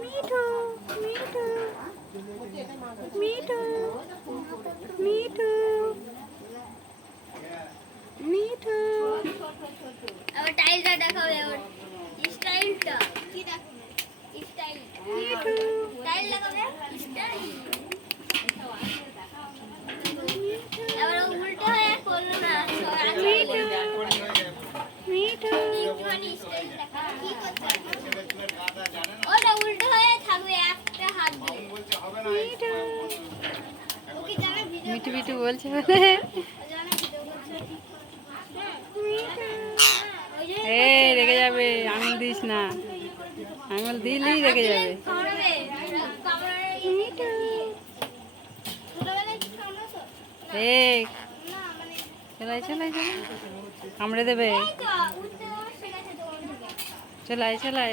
মিঠু মিঠু মিঠু মিঠু মিঠু। আবার টাইলটা দেখাবে, আবার স্টাইলটা কি দেখাবে? স্টাইল মিঠু টাইল লাগাবে, স্টাইল। আবার উল্টো হয়ে করলো না, মিঠু মিঠু একটুখানি স্টাইল দেখা কি করছে? ওটা উল্টো হয়ে থাকবে একটা হাত দিয়ে। মিঠু ওকে জানা ভিডিও মিঠু মিঠু বলছে জানা ভিডিও করছে। ওই যে এই রেগে যাবে, আঙুল দিস না, আঙুল দিলেই রেগে যাবে। কামড়াবে, কামড়াবে। মিঠু ছোটবেলায় কি কামড়াছো? এই না মানে চলাই চলাই চলাই কামড়ে দেবে। এই তো উঠতে শেখাচ্ছে তো ওখান থেকে। চলাই চলাই।